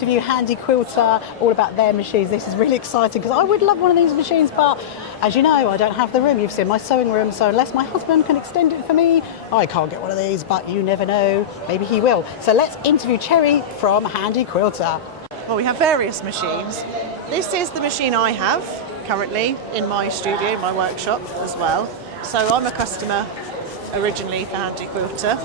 interview Handi Quilter all about their machines. This is really exciting because I would love one of these machines, but as you know, I don't have the room. You've seen my sewing room, so unless my husband can extend it for me, I can't get one of these, but you never know, maybe he will. So let's interview Cherry from Handi Quilter. Well, we have various machines. This is the machine I have currently in my studio, in my workshop as well. So I'm a customer originally for Handi Quilter,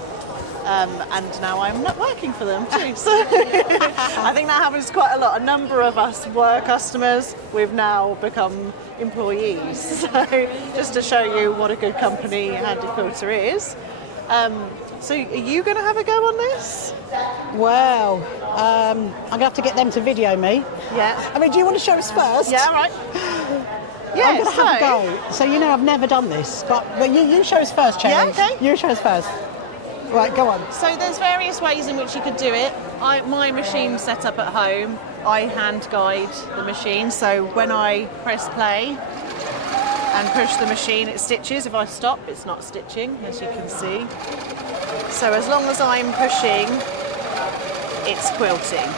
and now I'm not working for them too. So I think that happens quite a lot. A number of us were customers, we've now become employees. So just to show you what a good company Handi Quilter is. So are you going to have a go on this? Well, I'm going to have to get them to video me. Yeah. I mean, do you want to show us first? Yeah, right. Yeah, I'm going to have a go. So you know I've never done this, but you show us first, Cherry. Yeah, okay. You show us first. Right, go on. So there's various ways in which you could do it. My machine's set up at home. I hand guide the machine, so when I press play and push the machine, it stitches. If I stop, it's not stitching, as you can see. So as long as I'm pushing, it's quilting.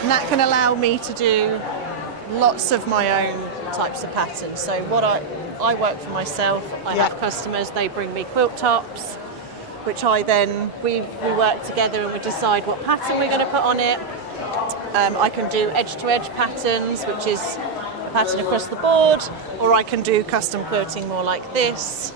And that can allow me to do lots of my own types of patterns. So what I work for myself, I have customers, they bring me quilt tops, which we work together and we decide what pattern we're going to put on it. I can do edge-to-edge patterns, which is a pattern across the board, or I can do custom quilting more like this,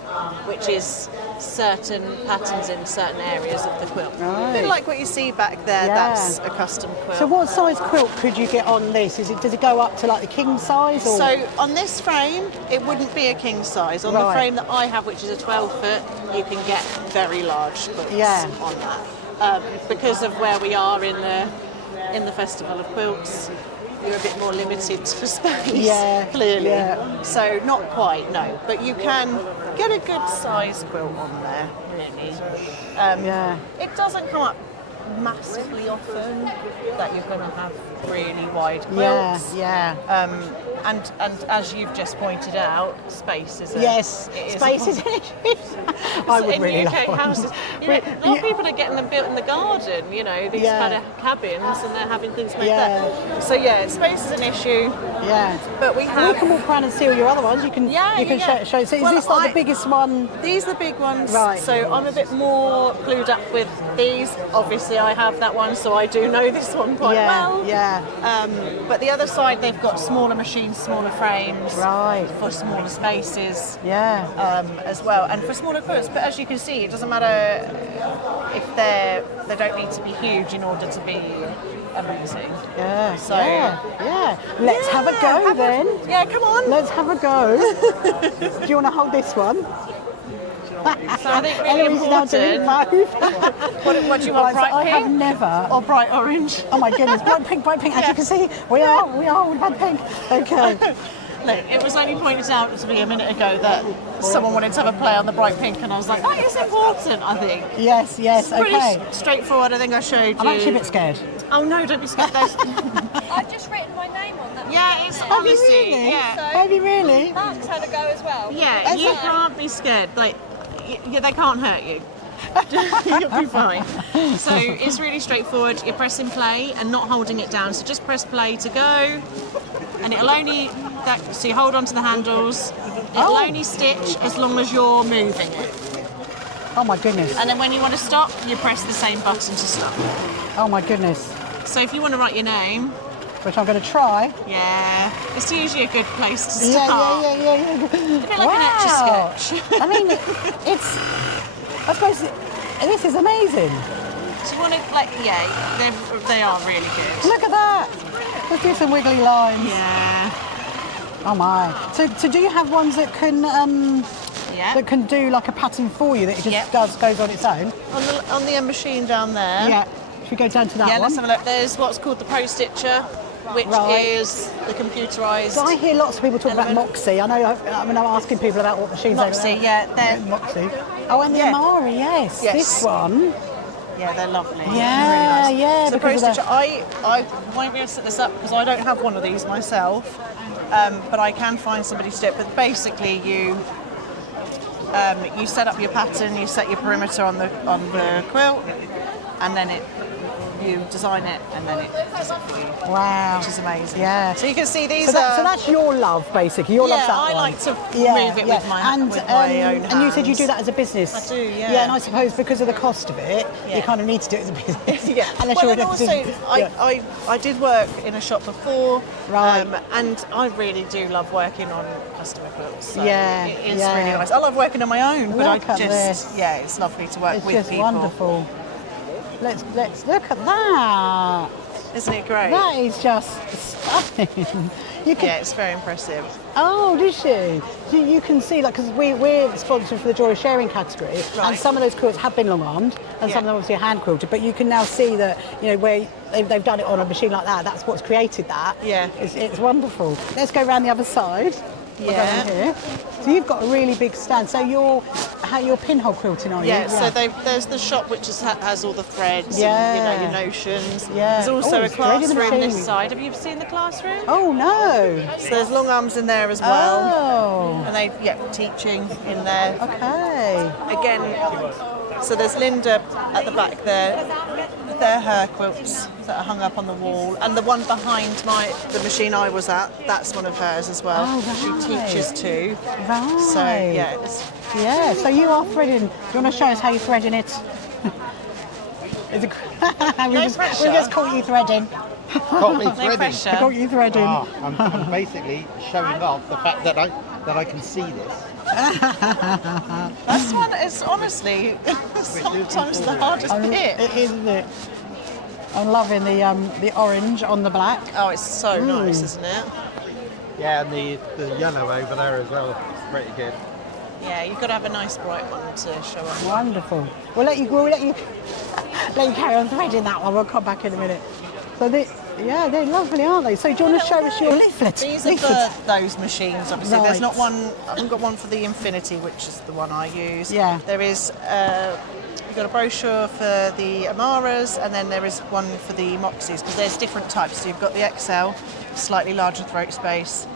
which is certain patterns in certain areas of the quilt. Right. A bit like what you see back there, that's a custom quilt. So what size quilt could you get on this? Does it go up to like the king size? Or? So on this frame, it wouldn't be a king size. On the frame that I have, which is a 12 foot, you can get very large quilts on that. Because of where we are in the Festival of Quilts, you're a bit more limited for space, clearly. So not quite, no. But you can get a good size quilt on there, really. It doesn't come up massively often that you're going to have really wide quilts. And as you've just pointed out, space is space is an issue. I would really in UK love houses, a lot of people are getting them built in the garden. These kind of cabins, and they're having things made there. So space is an issue. Yeah. But we can walk around and see all your other ones. You can show. So is this like the biggest one? These are the big ones. Right. So I'm a bit more clued up with these. Obviously, I have that one, so I do know this one quite well. But the other side, they've got smaller machines, smaller frames, for smaller spaces, as well, and for smaller quilts. But as you can see, it doesn't matter if they don't need to be huge in order to be amazing. Let's have a go then. Come on. Let's have a go. Do you want to hold this one? So I think really important. What do you want? Bright I pink? have never. Or bright orange? Oh my goodness, bright pink. As you can see, we are with bright pink. Okay. Look, it was only pointed out to me a minute ago that someone wanted to have a play on the bright pink, and I was like, that is important, I think. Yes, it's pretty straightforward. I think I showed you. I'm actually a bit scared. Oh no, don't be scared. I've just written my name on that. Yeah, it's honestly. Have you really? Mark's had a go as well. Yeah, you can't be scared. Like, they can't hurt you. You'll be fine. So it's really straightforward. You're pressing play and not holding it down. So just press play to go, and it'll only. So you hold on to the handles. It'll only stitch as long as you're moving it. Oh my goodness. And then when you want to stop, you press the same button to stop. Oh my goodness. So if you want to write your name, which I'm going to try. Yeah, it's usually a good place to start. Yeah. A bit like an Etch-a-Sketch. I mean, I suppose this is amazing. So you want to, they are really good. Look at that. Let's do some wiggly lines. Yeah. Oh my. So do you have ones that can that can do like a pattern for you that it just goes on its own? On the machine down there. Yeah. Should we go down to that one? Yeah, let's have a look. There's what's called the Pro Stitcher, which is the computerised. So I hear lots of people talk about Moxie. I know. I'm asking people about what machines Moxie, they're Moxie. Oh, and the Amari, yes. This one. Yeah, they're lovely. Yeah, really nice. yeah. So Pro Stitcher, I won't be able to set this up because I don't have one of these myself, but I can find somebody to do it. But basically, you You set up your pattern, you set your perimeter on the quilt, and then you design it, and then it does it for you. Wow. Which is amazing. Yeah. So you can see these So that's your love, basically. Your love's that I one. like to move it with my own hands. And you said you do that as a business. I do, yeah. Yeah, and I suppose because of the cost of it, you kind of need to do it as a business. Yeah. Unless Well, you're and also, I did work in a shop before, Right. and I really do love working on customer quilts. So Yeah, it's yeah. really nice. I love working on my own, but Look at it's lovely to work It's with just people. wonderful. Let's look at that. Isn't it great? That is just stunning. You can, Yeah, it's very impressive. Oh, did she? You can see, like, because we're sponsored for the Joy of Sharing category, and Right. some of those quilts have been long-armed, and some of them obviously are hand-quilted, but you can now see that, where they've done it on a machine like that, that's what's created that. Yeah. It's wonderful. Let's go around the other side. We'll go Yeah. in here. So you've got a really big stand. So you're pinhole quilting, are you? Yeah, so there's the shop which has all the threads Yeah. and your notions. Yeah. There's also Oh, a it's threading the classroom this machine. side. Have you seen the classroom? Oh, no. So there's long arms in there as well. Oh, And teaching in there. okay. Again, so there's Linda at the back there. They're her quilts that are hung up on the wall. And the one behind the machine I was at, that's one of hers as well. Oh, She right. teaches too. Right. So, yeah. Yeah, so you are threading. Do you want to show us how you're threading it? we just caught you threading. Caught me No threading. pressure. Caught you threading. Ah, I'm basically showing off the fact that I can see this. That's one, it's honestly sometimes the hardest bit. It is, isn't it? I'm loving the orange on the black. Oh, it's so nice, isn't it? Yeah, and the yellow over there as well. It's pretty good. Yeah, you've got to have a nice bright one to show off. Wonderful. We'll let you carry on threading that one. We'll come back in a minute. So they're lovely, aren't they? So do you want to show us your leaflet? These are for those machines, obviously. There's Right. not one, I haven't got one for the Infinity, which is the one I use. Yeah. There is, you've got a brochure for the Amaras, and then there is one for the Moxies, because there's different types. So you've got the XL, slightly larger throat space,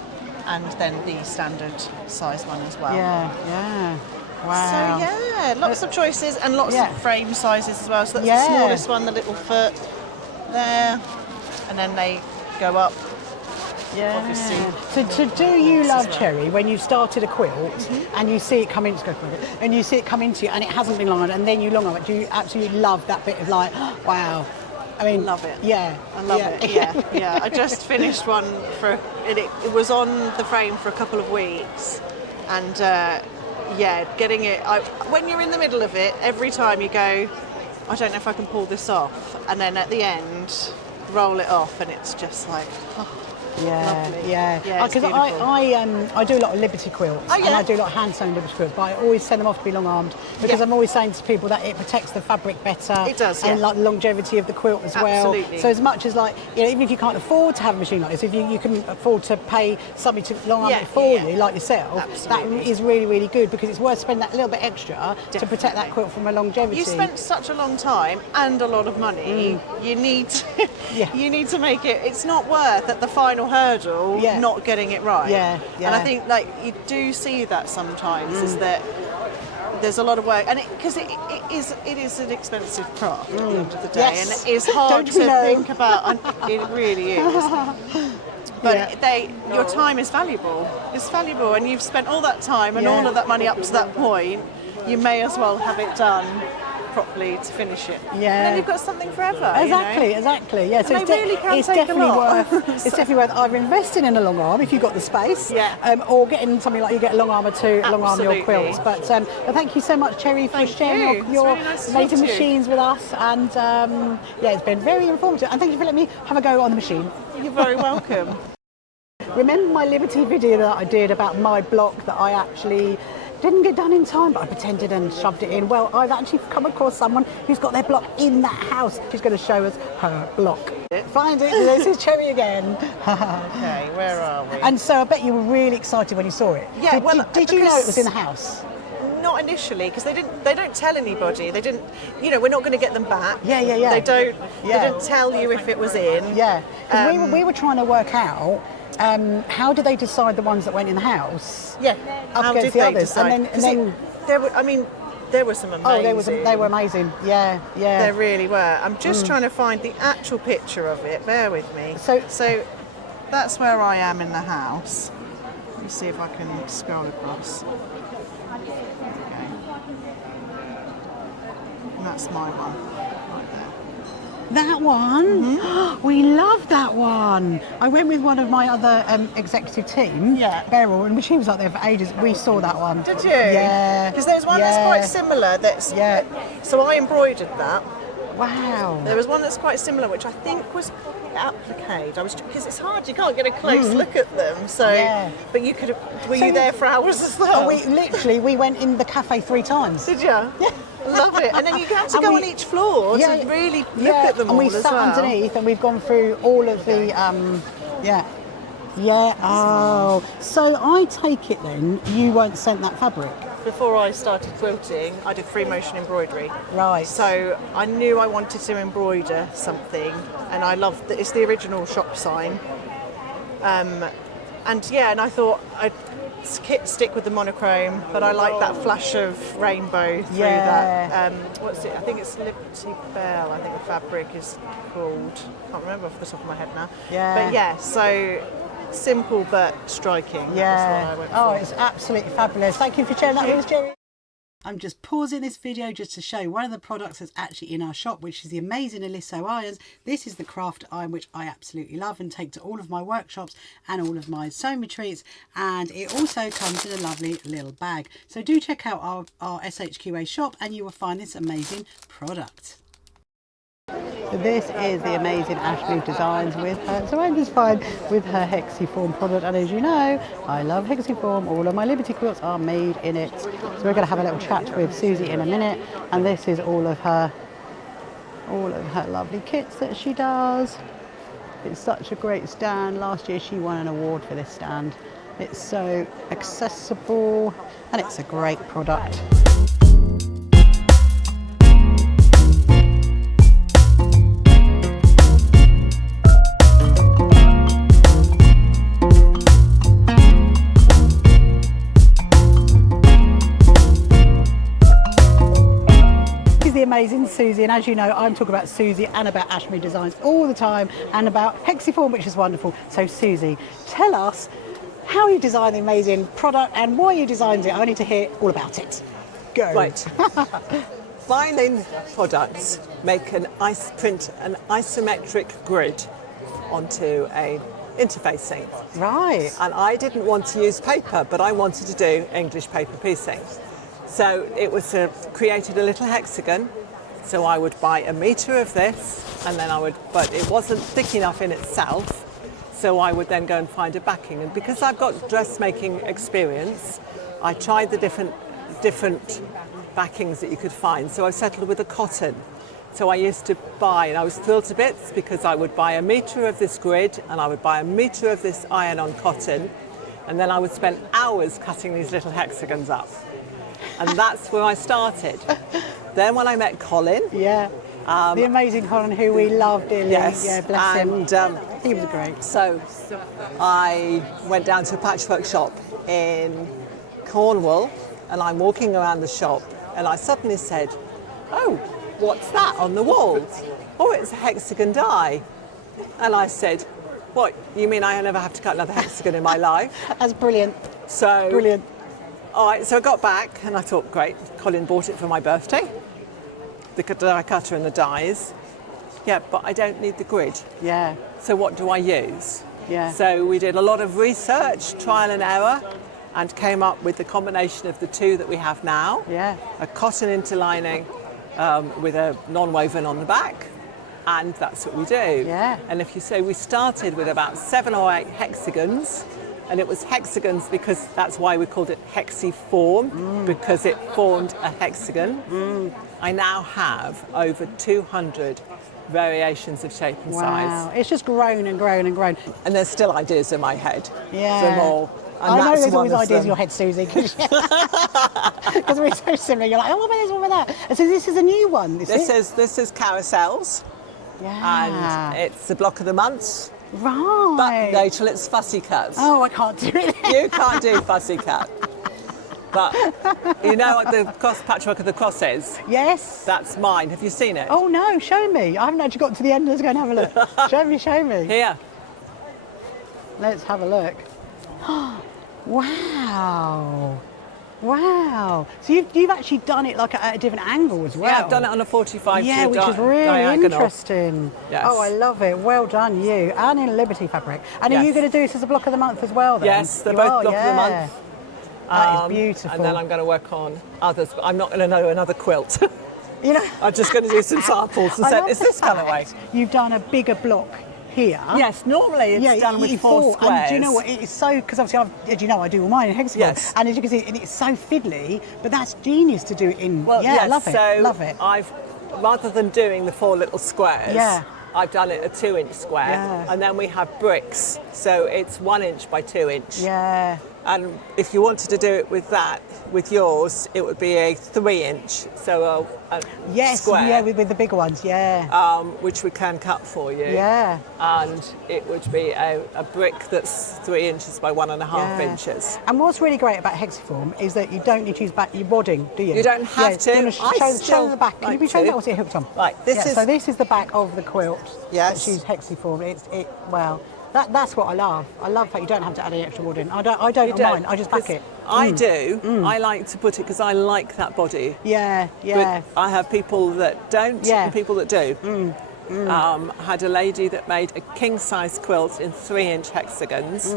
and then the standard size one as well. Yeah. Wow. So yeah, lots of choices and lots Yeah. of frame sizes as well. So that's Yeah. the smallest one, the little foot there, and then they go up. Yeah. Obviously. So do you love Cherry when you started a quilt and you see it come into and you see it come into you and it hasn't been long and then you long on it? Do you absolutely love that bit of like, wow? I mean, Love it. Yeah, I love it. Yeah. I just finished one it was on the frame for a couple of weeks, and getting it. When you're in the middle of it, every time you go, I don't know if I can pull this off, and then at the end, roll it off, and it's just like. Lovely. Yeah. It's Because beautiful. I do a lot of Liberty quilts and I do a lot of hand sewn Liberty quilts, but I always send them off to be long armed because I'm always saying to people that it protects the fabric better. It does, and yeah. like the longevity of the quilt as well. Absolutely. So as much as like even if you can't afford to have a machine like this, if you can afford to pay somebody to long arm it for you, like yourself, Absolutely. that is really, really good because it's worth spending that little bit extra to protect that quilt from a longevity. You spent such a long time and a lot of money. You need to, you need to make it. It's not worth at the final hurdle not getting it right. Yeah. And I think like you do see that sometimes is that there's a lot of work, and because it is an expensive craft at the end of the day, and it is hard to think about. And it really is. But your time is valuable. It's valuable, and you've spent all that time and all of that money up to that point. You may as well have it done properly to finish it. And then you've got something forever. Exactly. Yeah, so And they really can it's take a definitely lot. worth. It's definitely worth either investing in a long arm if you've got the space, or getting something like you get a long arm or two, long arm your quilts. But thank you so much, Cherry, for sharing your really nice to amazing talk to you. machines with us. And it's been very informative. And thank you for letting me have a go on the machine. You're very welcome. Remember my Liberty video that I did about my block that I actually didn't get done in time, but I pretended and shoved it in? Well, I've actually come across someone who's got their block in that house. She's going to show us her block. Find it. This is Cherry again. Okay, where are we? And so I bet you were really excited when you saw it. Yeah, Did you know it was in the house? Not initially, because they don't tell anybody. They didn't. We're not going to get them back. Yeah. They don't tell you if it was in. Yeah. Because we were trying to work out. How did they decide the ones that went in the house? Yeah. Up How against did the they others? decide? And then there were some amazing. Oh, they were amazing. Yeah, yeah. There really were. I'm just trying to find the actual picture of it. Bear with me. So that's where I am in the house. Let me see if I can scroll across. Okay. And that's my one right there. That one? We love that one. I went with one of my other executive team, Beryl, and she was up there for ages. We saw that one. Did you? Yeah. Because there's one that's quite similar. So I embroidered that. Wow. There was one that's quite similar, which I think was applique. Because it's hard. You can't get a close look at them. So, but you could. Were you there for hours as well? Oh, we went in the cafe 3 times. Did you? Yeah. Love it. And then you have to go on each floor to really look at them and all we sat underneath and we've gone through all of the oh, so I take it then you weren't sent that fabric? Before I started quilting, I did free motion embroidery. Right. So I knew I wanted to embroider something, and I loved that it's the original shop sign. And I thought I'd stick with the monochrome, but I like that flash of rainbow through that. What's it? I think it's Liberty Bell. I think the fabric is called. Can't remember off the top of my head now. Yeah. But so simple but striking. Yeah. That's what I went for. It's absolutely fabulous. Thank you for sharing that with us, Cherry. I'm just pausing this video just to show one of the products that's actually in our shop, which is the amazing Aliso irons. This is the craft iron, which I absolutely love and take to all of my workshops and all of my sewing retreats. And it also comes in a lovely little bag. So do check out our SHQA shop and you will find this amazing product. So this is the amazing Ashmead Designs with her, so I'm just fine with her Hexiform product, and as you know, I love Hexiform. All of my Liberty quilts are made in it. So we're going to have a little chat with Suzi in a minute, and this is all of her lovely kits that she does. It's such a great stand. Last year she won an award for this stand. It's so accessible and it's a great product. Amazing Suzi, and as you know, I'm talking about Suzi and about Ashmead Designs all the time and about Hexiform, which is wonderful. So Suzi, tell us how you design the amazing product and why you designed it. I need to hear all about it. Go. Right. Violin products make an isometric grid onto a interfacing. Right. And I didn't want to use paper, but I wanted to do English paper piecing. So it was created a little hexagon. So I would buy a metre of this, and then but it wasn't thick enough in itself. So I would then go and find a backing. And because I've got dressmaking experience, I tried the different backings that you could find. So I settled with a cotton. So I used to buy, and I was thrilled to bits because I would buy a metre of this grid, and I would buy a metre of this iron-on cotton, and then I would spend hours cutting these little hexagons up. And that's where I started. Then when I met Colin. Yeah, the amazing Colin, who we love dearly. Yes. Yeah, bless him. He was great. So I went down to a patchwork shop in Cornwall, and I'm walking around the shop, and I suddenly said, "Oh, what's that on the wall?" "Oh, it's a hexagon die." And I said, "What, you mean I never have to cut another hexagon in my life?" That's brilliant. So brilliant. All right, so I got back and I thought, great, Colin bought it for my birthday, the die cutter and the dies. Yeah, but I don't need the grid. Yeah. So what do I use? Yeah. So we did a lot of research, trial and error, and came up with the combination of the two that we have now. Yeah. A cotton interlining with a non-woven on the back, and that's what we do. Yeah. And if you say we started with about 7 or 8 hexagons, and it was hexagons because that's why we called it Hexiform, because it formed a hexagon. I now have over 200 variations of shape and size. Wow, it's just grown and grown and grown. And there's still ideas in my head Yeah. for more. And I know that's there's one always of ideas in them. your head, Suzi, because we're so similar. You're like, oh, what about this, what about that? And so this is a new one, is it? This is carousels, Yeah. and it's the block of the months. Right. But Rachel, it's fussy cuts. Oh, I can't do it. You can't do fussy cut. But you know what the patchwork of the cross is? Yes. That's mine. Have you seen it? Oh no, show me. I haven't actually got to the end. Let's go and have a look. Show me, show me. Here. Let's have a look. Wow. Wow. So you've actually done it like at a different angle as well. Yeah, I've done it on a 45 Yeah, which is really diagonal. interesting. Yes. Oh, I love it. Well done, you. And in Liberty fabric. And are you Yes. going to do this as a block of the month as well then? Yes, they're You both are, block of the yeah. month. That is beautiful. And then I'm going to work on others, but I'm not going to know another quilt. You know, I'm just going to do some samples and I say, love is the this fact colourway? You've done a bigger block here. Yes, normally it's done with you 4 thought- squares. And do you know what? It's so, because obviously, as you know, I do all mine in Hexiform. Yes. And as you can see, and it's so fiddly, but that's genius to do it in. Well, yeah, yes, I love it. so Love it. I've, rather than doing the 4 little squares, Yeah. I've done it a 2-inch square. Yeah. And then we have bricks, so it's 1 inch by 2 inch. Yeah. And if you wanted to do it with that, with yours, it would be a 3-inch, so a Yes. square, Yeah, with the bigger ones. Yeah. which we can cut for you. Yeah. And it would be a brick that's 3 inches by 1.5 Yeah. inches. And what's really great about Hexiform is that you don't need to use your wadding, do you? You don't have to. Do you want I show still the back. Can like you show to. that? What's it hooked on? Right, this is- So this is the back of the quilt. Yes. She's Hexiform. Well, that's what I love. I love that you don't have to add any extra wadding. I don't on mine. I just back it. I do. I like to put it because I like that body. Yeah. Yeah. But I have people that don't Yeah. and people that do. Had a lady that made a king-size quilt in 3-inch hexagons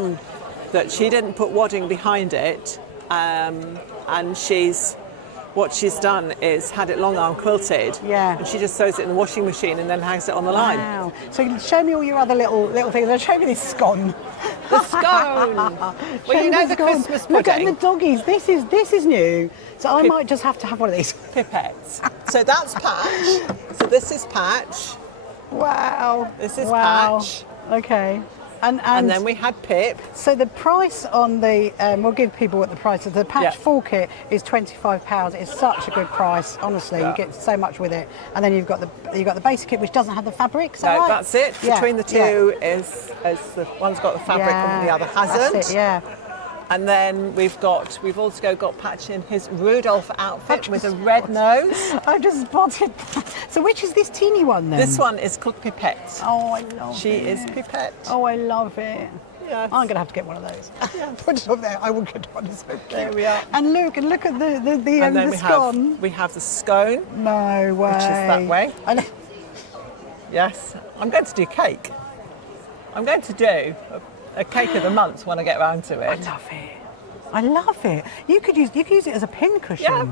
that she didn't put wadding behind it, and what she's done is had it long arm quilted, Yeah. and she just throws it in the washing machine and then hangs it on the line. Wow. So show me all your other little things. Show me this scone. The scone. Show Well, me you know the the scone. Christmas Look at pudding. the doggies. This is new. So I might just have to have one of these. Pipettes. So that's Patch. So this is Patch. Wow. This is wow. Patch. Okay. And then we had Pip. So the price on the, we'll give people what the price of the Patch Yeah. full kit is £25. It's such a good price, honestly. Yeah. You get so much with it. And then you've got the basic kit, which doesn't have the fabric. Is that No, right? that's it. Yeah, Between the two is the one's got the fabric and the other hasn't. That's it, yeah. And then we've also got Patch in his Rudolph outfit with a red nose. I just spotted that. So which is this teeny one then? This one is called Pipette. Oh, I love She it. is Pipette. Oh, I love it. Yes. I'm going to have to get one of those. Put it up there. I will get one. It's so cute. There we are. And look at the And then scone. we have the scone, No way. which is that way. And Yes. I'm going to do cake. I'm going to do a cake of the month when I get round to I it. love it. I love it. You could use it as a pin cushion. Yeah.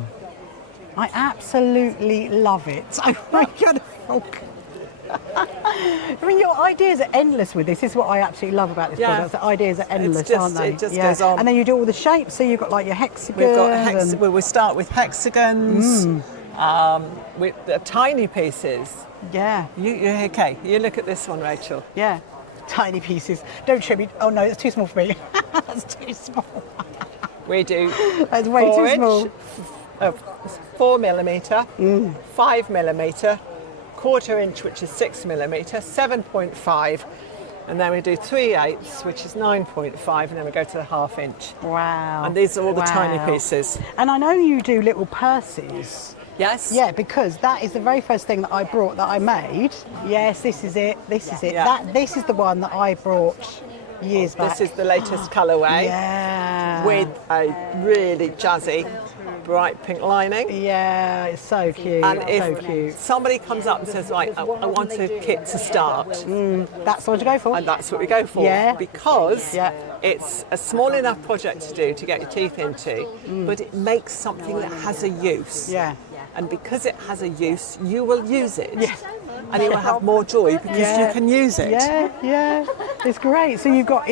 I absolutely love it. Oh my God. I mean, your ideas are endless with this. This is what I absolutely love about this Yeah. product. The ideas are endless, just- aren't they? it just goes on. And then you do all the shapes. So you've got like your hexagons. We've got and- well, we start with hexagons, with the tiny pieces. Yeah, Okay, you look at this one, Rachel. yeah. Tiny pieces. Don't show me. Oh no, it's too small for me. That's too small. We do That's way too 4 small. inch, 4mm, 5mm, 1/4 inch, which is 6mm, 7.5, and then we do 3/8, which is 9.5, and then we go to the 1/2 inch. Wow. And these are all the tiny Wow. pieces. And I know you do little purses. Yes? Yeah, because that is the very first thing that I brought that I made. Yes, this is it. This is it. Yeah. This is the one that I brought years back. This is the latest colourway Yeah. with a really jazzy bright pink lining. Yeah, it's so cute. And so if cute. somebody comes up and says, right, I want a kit to start, That's the one to go for. and that's what we go for, Yeah. because Yeah. it's a small enough project to do to get your teeth into, but it makes something that has a use. Yeah. And because it has a use, you will use it. Yeah. And you will have more joy because Yeah. you can use it. Yeah, yeah. It's great. So you've got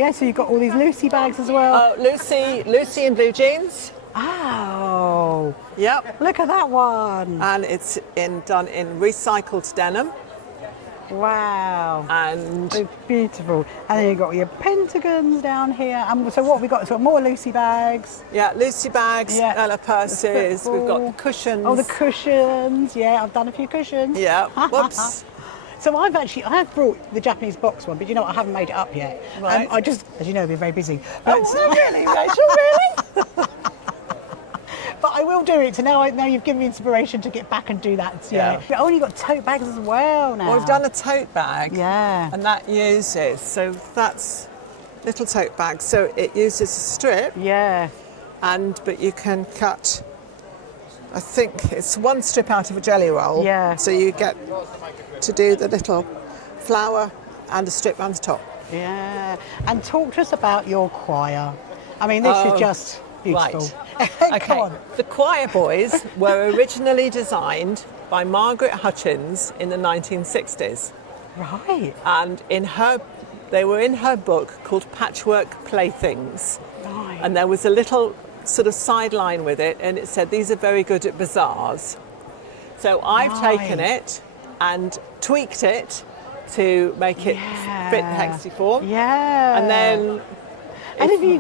all these Lucy bags as well. Lucy in blue jeans. Oh, Yep. look at that one. And it's done in recycled denim. Wow. And It's beautiful. And then you've got your pentagons down here. And so what have we got? So more Lucy bags. yeah, Lucy bags, Yeah. Ella purses. We've got the Football. cushions. Oh, the cushions. Yeah, I've done a few cushions. Yeah. Whoops. So I have brought the Japanese box one, but you know what? I haven't made it up yet. Right. I just, as you know, we're very busy. But Oh, really, Rachel? Really? I will do it. So now you've given me inspiration to get back and do that. Yeah. Oh, and you've got tote bags as well now. Well, we've done a tote bag. Yeah. And that uses, so that's little tote bag. So it uses a strip. Yeah. But you can cut, I think it's one strip out of a jelly roll. Yeah. So you get to do the little flower and a strip around the top. Yeah. And talk to us about your choir. I mean, this is just beautiful. Right. Come Okay. on. The choir boys were originally designed by Margaret Hutchins in the 1960s. Right. And they were in her book called Patchwork Playthings. Right. And there was a little sort of sideline with it, and it said, these are very good at bazaars. So I've taken it and tweaked it to make it fit the Hexiform. Yeah. And then...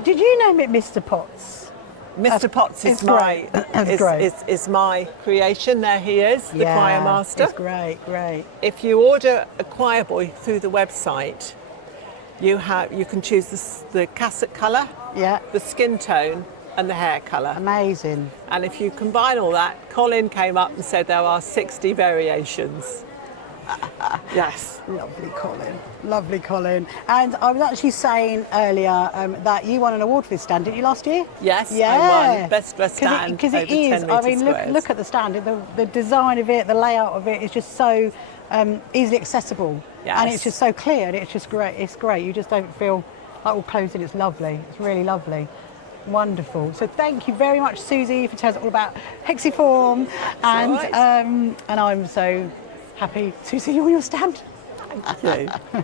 did you name it Mr. Potts? Mr. Potts is my creation. There he is, the choir master. It's great, great. If you order a choir boy through the website, you can choose the cassock colour, the skin tone, and the hair colour. Amazing. And if you combine all that, Colin came up and said there are 60 variations. Yes. Lovely, Colin. Lovely, Colin. And I was actually saying earlier that you won an award for this stand, didn't you, last year? Yes, I won Best Dressed Stand. Because it is. I mean, look at the stand. The design of it, the layout of it is just so easily accessible. Yes. And it's just so clear, and it's just great. It's great. You just don't feel like all closed in. It's lovely. It's really lovely. Wonderful. So thank you very much, Suzi, for telling us all about Hexiform. And I'm so happy to see you on your stand. Thank you.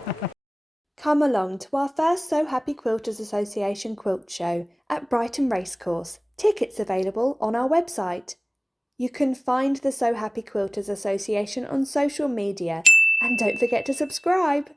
Come along to our first So Happy Quilters Association quilt show at Brighton Racecourse. Tickets available on our website. You can find the So Happy Quilters Association on social media, and don't forget to subscribe.